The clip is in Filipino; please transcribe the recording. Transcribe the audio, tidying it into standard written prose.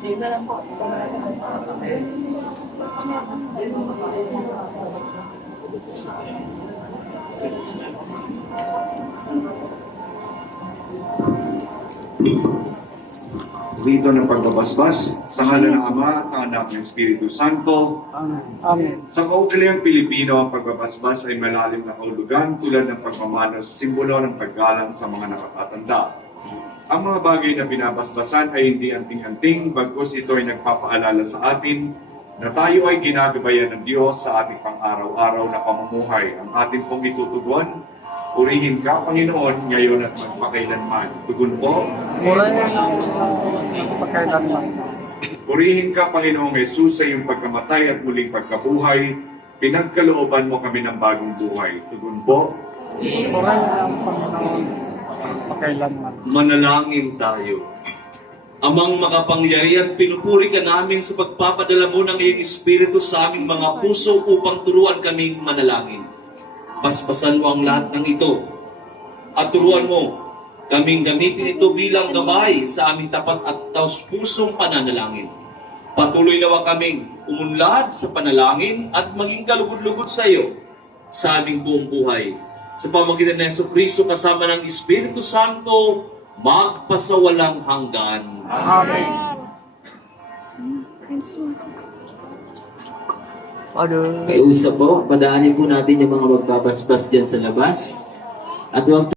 Sige na lang po. Rito ng pagbabasbas, sa ngalan ng Ama, ng Anak ng Espiritu Santo. Amen. Sa kaugaliang Pilipino, ang pagbabasbas ay malalim na kahulugan tulad ng pagmamanos, simbolo ng paggalang sa mga nakatatanda. Ang mga bagay na binabasbasan ay hindi anting-anting, bagkus ito ay nagpapaalala sa atin na tayo ay ginagabayan ng Diyos sa ating pang-araw-araw na pamumuhay. Ang ating pong itutugon, purihin ka, Panginoon, ngayon at magpakailanman. Tugon po. Mula yan ang pagkailanman. Purihin ka, Panginoong Jesus, sa iyong pagkamatay at muling pagkabuhay. Pinagkalooban mo kami ng bagong buhay. Tugon po. Mula yan ang Panginoon pagkailanman. Manalangin tayo. Amang makapangyarihan, pinupuri ka namin sa pagpapadala mo ng iyong Espiritu sa aming mga puso upang turuan kaming manalangin. Basbasan mo ang lahat ng ito at turuan mo kaming gamitin ito bilang gabay sa aming tapat at taos-pusong pananalangin. Patuloy nawa kaming umunlad sa panalangin at maging kalugod-lugod sa iyo sa aming buong buhay. Sa pamamagitan ng Jesucristo kasama ng Espiritu Santo, magpasawalang hanggan. Amen. May usap po, padaanin po natin yung mga magbabasbas dyan sa labas. At huwag